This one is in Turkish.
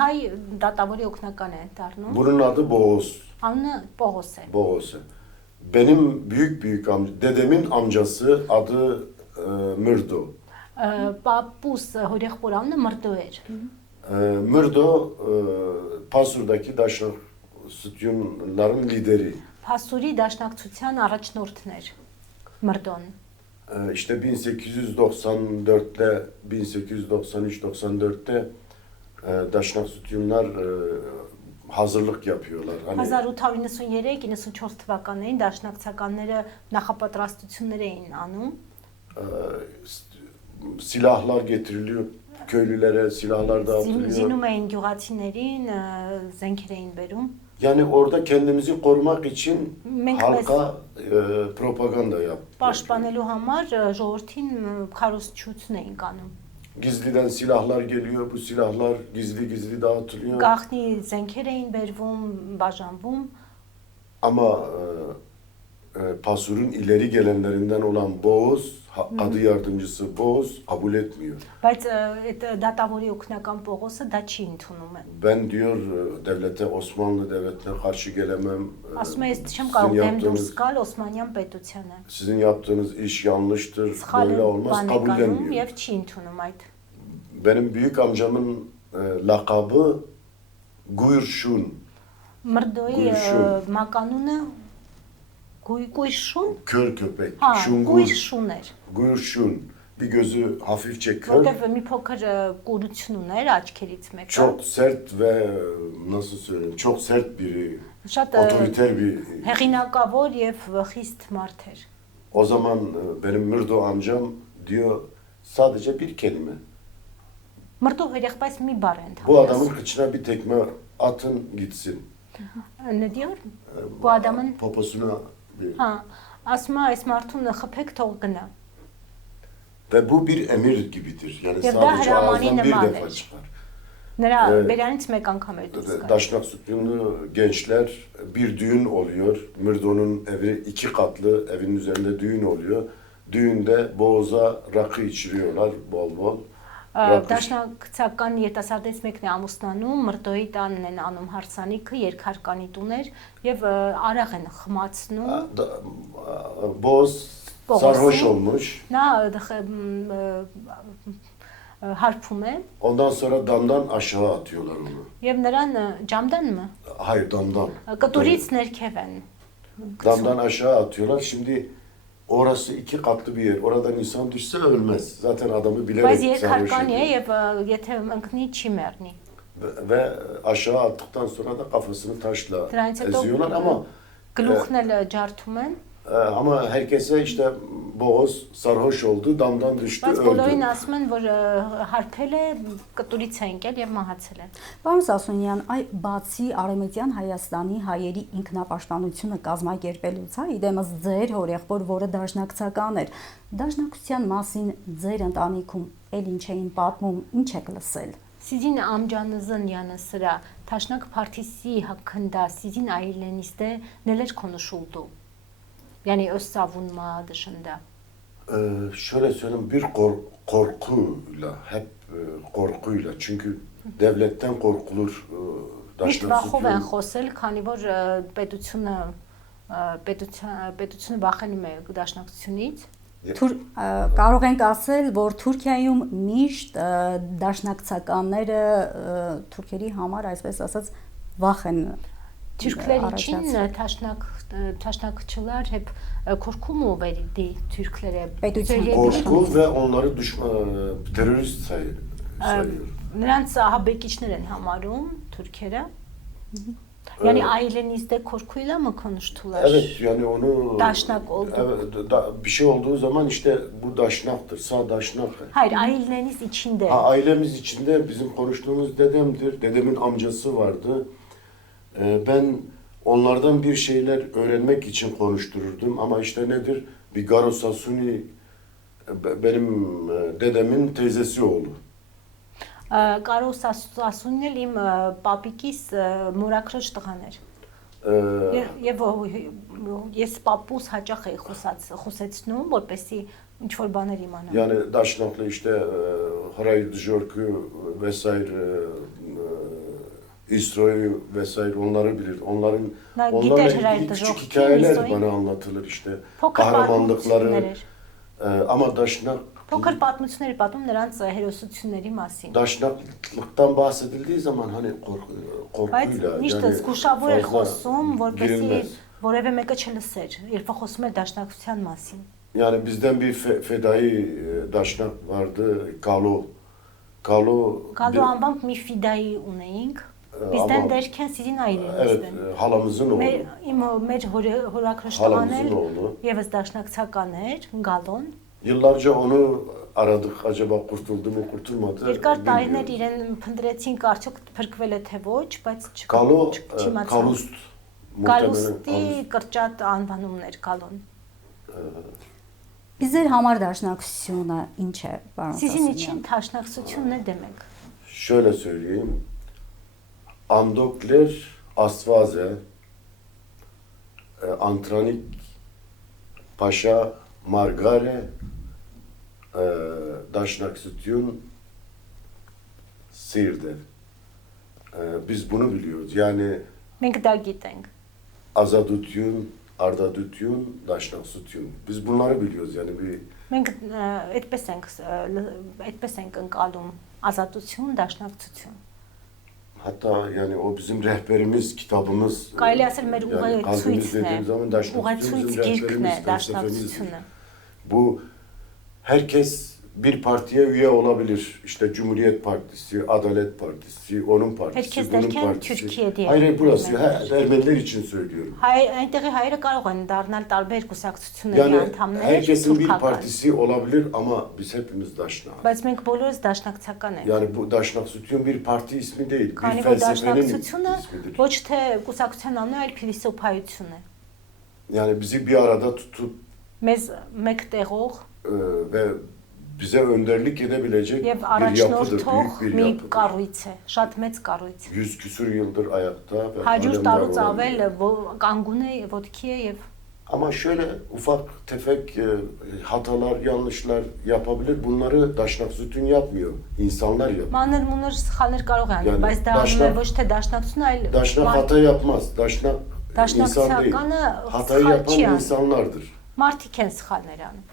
հայ դատավորի օգնական է դառնում։ Bunun adı Boğaz. Անունը Պողոս է։ Boğaz. Benim büyük dedemin amcası adı Mırdo. Պապուս հորեղբոր անունը Մրդո էր։ Mırdo Pasur'daki Daşnak Sütyunların lideri. Փասուրի դաշնակցության առաջնորդն էր Մրդոն։ İşte 1894'te 1893-94'te Daşnak Sütyunlar hazırlık yapıyorlar. Hani 1893-94 թվականներին դաշնակցականները նախապատրաստություններ էին անում։ Silahlar getiriliyor köylülere, silahlar dağıtılıyor. Զինում էին գյուղացիներին, զենքեր էին բերում։ Yani orada kendimizi korumak için Մենք halka propaganda yap. Պաշտպանելու համար ժողովրդին քարոզչություն էին կանում։ Gizliden silahlar geliyor, bu silahlar gizli dağıtılıyor. Գախնի զենքեր էին բերվում, բաժանվում, Ama Pasur'un ileri gelenlerinden olan Boğaz, adı yardımcısı Boğaz kabul etmiyor. բայց այդ դատավորի օգնական Պողոսը դա չի ընդունում է։ Ben diyor devlete, Osmanlı devletine karşı gelemem. Ասում է, ես չեմ Sizin կարող դեմ դուրս yaptığınız, գալ Օսմանյան պետությանը։ sizin yaptığınız iş yanlıştır, Սխալ böyle olmaz, բան է կանում kabullenmiyor. եւ չի ընդունում այդ։ Benim büyük amcamın lakabı Guyurşun, Մրդոյի Գույշուն։ մականունը Գույշուն։ kör köpek, Հա, şungur, Գույշուն էր, Guyurşun. Bir gözü hafifçe kör, որտեղ մի փոքր կուրություն ուներ աչքերից մեկը։ çok sert ve nasıl söyleyeyim, çok sert biri, Շատ otoriter bir. հեղինակավոր եւ խիստ մարդ էր։ O zaman benim Mırdo amcam diyor sadece bir kelime. Մրդո հերեղբայս մի բառ են Bu adamın kıçına bir tekme atın gitsin. Ne diyor? Bu adamın Poposuna bir. ha, ասում է այս մարդուն խփեք թող գնա։ Ve bu bir emir gibidir. Yani Ya da sadece Rahmani ağızdan bir Nemader. defa çıkar. Նրա Evet. բերանից մեկ անգամ էր դուրս գալիս։ Daşnak Sütyunlu gençler bir düğün oluyor. Mırdo'nun evi 2 katlı evin üzerinde düğün oluyor. Düğünde Boğaz'a rakı içiriyorlar bol bol. Դաշնակցական երիտասարդից մեկն է ամուսնանում, Մրդոյի տանն են անում հարսանիքը, երկհարկանի տուներ եւ արաղ են խմացնում։ Boğaz Boğaz'ı- sarhoş olmuş. Նա հարբում է Ondan sonra damdan aşağı atıyorlar onu. եւ նրան ջամդան mı? Hayır damdan. Կտուրից ներքև են։ Damdan aşağı atıyorlar. Şimdi orası 2 katlı bir yer. Oradan insan düşse ölmez. Zaten adamı Բայց bilerek sarhoş երկհարկանի է ediyor. եւ եթե ընկնի չի մեռնի։ Ve aşağı attıktan sonra da kafasını taşla Դրանից հետո eziyorlar ama գլուխն էլ ջարդում են։ ama herkese işte Boğaz sarhoş oldu, damdan düştü, Բայց բոլորին öldü. ասում են, որ հարբել է, կտուրից է ընկել եւ մահացել է։ Պարոն Սասունյան, այ բացի Արևմտյան Հայաստանի հայերի ինքնապաշտպանությունը կազմակերպելուց, հա, իդեմս ձեր հորեղբոր, որը դաշնակցական էր, դաշնակցության մասին ձեր ընտանիքում էլ ինչ էին պատմում, ինչ եք լսել։ Sizin amcanızın yanı sıra Taşnak Partisi hakkında sizin ailenizde neler konuşuldu? Yani öz savunma dışında. Şöyle söyleyeyim, bir korkuyla, hep korkuyla. Çünkü devletten korkulur. Միշտ վախով են Sütyun. խոսել, քանի որ պետությունը վախենում է դաշնակցությունից։ Կարող ենք ասել, որ Թուրքիայում միշտ դաշնակցականները թուրքերի համար, այսպես ասած, վախ են Türkler için taşnakçılar hep korku mu verildi Türklere? Korku ve onları terörist sayıyor. Նրանց ահաբեկիչներ են համարում Türkերը. Yani ailenizde korkuyla mı konuştular? Evet, yani onu Daşnak oldu. Evet, bir şey olduğu zaman işte bu daşnaktır, sağ daşnak. Hayır, aileniz içinde. Ailemiz içinde bizim konuştuğumuz dedemdir. Dedemin amcası vardı. Ben onlardan bir şeyler öğrenmek için konuştururdum ama işte nedir? Bir Garo Sasuni benim dedemin teyzesi oğlu. Կարո Սասունն էլ իմ պապիկիս մորակրոջ տղան էր։ Եվ ես պապուս հաճախ էի խոսեցնում, որպեսզի ինչ որ բաներ իմանամ։ Yani Daşnaklı işte Harayı Djorku vesaire İsro'yu vesaire onları bilir. Onlarla gider ilgili herhalde küçük yok. hikayeler İsro'yu. bana anlatılır işte. Փոքր Kahramanlıkları. պատմություններ Ama Daşnak Փոքր պատմություններ պատում նրանց հերոսությունների մասին։ Daşnaklıktan bahsedildiği zaman hani Բայց korkuyla միշտ yani զգուշավոր էր fazla խոսում, որպեսզի girilmez. որևէ մեկը չլսեր, երբ խոսում էր դաշնակցության մասին։ Yani bizden bir fedai Daşnak vardı, Kalo. Գալու անվամբ մի ֆիդայի ունեինք, bizdən Ama- դերքեն Սիզին Evet, այրերից։ halamızın oğlu. Մեր հորաքրշտողան Halamızın էլ oğlu. եւս դաշնակցական էր, Գալոն։ Yıllarca onu aradık. Acaba kurtuldu mu, kurtulmadı Երկար տարիներ bilmiyorum. իրեն փնտրեցինք, արդյոք փրկվել է թե ոչ, բայց Kalo, չիմացա։ Kalust. Muhtemelen Գալուստի Kalust. կրճատ անվանումն էր Գալոն։ Իսկ ձեր համար դաշնակցությունը ինչ է, պարոն Սիզին Սասունյան։ için taşnaksutyun ne demek? Şöyle söyleyeyim. Amdokler, Asvaze, Antranik, Paşa, Margare, Daşnaksutyun, Siirt'e. Biz bunu biliyoruz. Yani Մենք դա գիտենք։ Azadutyun, Ardadutyun, Daşnaksutyun. Biz bunları biliyoruz. Yani bir Մենք այդպես ենք ընկալում ազատություն, դաշնակցություն։ hatta yani o bizim rehberimiz, kitabımız. Կարելի ասել մեր Yani kalbimiz ուղեցույցն է, dediğim zaman Daşnaksutyun ուղեցույց bizim գիրքն է rehberimiz, felsefemizdir. դաշնակցությունը։ Bu herkes bir partiye üye olabilir. İşte Cumhuriyet Partisi, Adalet Partisi, onun partisi, Herkes bunun derken partisi. Türkiye diye. Hayır, burası. Ermeniler. Ermeniler için söylüyorum. Այնտեղի հայերը կարող են դառնալ տարբեր կուսակցությունների Yani անդամներ, herkesin bir թուրքական։ partisi olabilir ama biz hepimiz Daşnak. Բայց մենք բոլորս դաշնակցական ենք։ Yani bu Daşnaksutyun bir parti ismi değil, bir Քանի որ felsefenin դաշնակցությունը ismidir. ոչ թե կուսակցության անունը, այլ փիլիսոփայություն է։ Yani bizi bir arada tutup Մեզ մեկ տեղող ve bize önderlik edebilecek եւ bir yapıdır, առաջնորդող büyük bir մի yapıdır. կառույց է, շատ մեծ կառույց։ 100 küsur yıldır ayakta ve 100 halen var տարուց olan. ավել կանգուն է, ոտքի է եւ Ama şöyle ufak tefek hatalar, yanlışlar yapabilir. Bunları Daşnaksutyun yapmıyor. İnsanlar yapıyor. մանր մունր սխալներ կարող են անել, Yani բայց դա դաշնակ- ոչ թե դաշնակցությունը, այլ Daşnak hata yapmaz. Daşnak insan değil. դաշնակցականը Hatayı սխալ yapan չի անում։ insanlardır. Մարդիկ են սխալներ անում։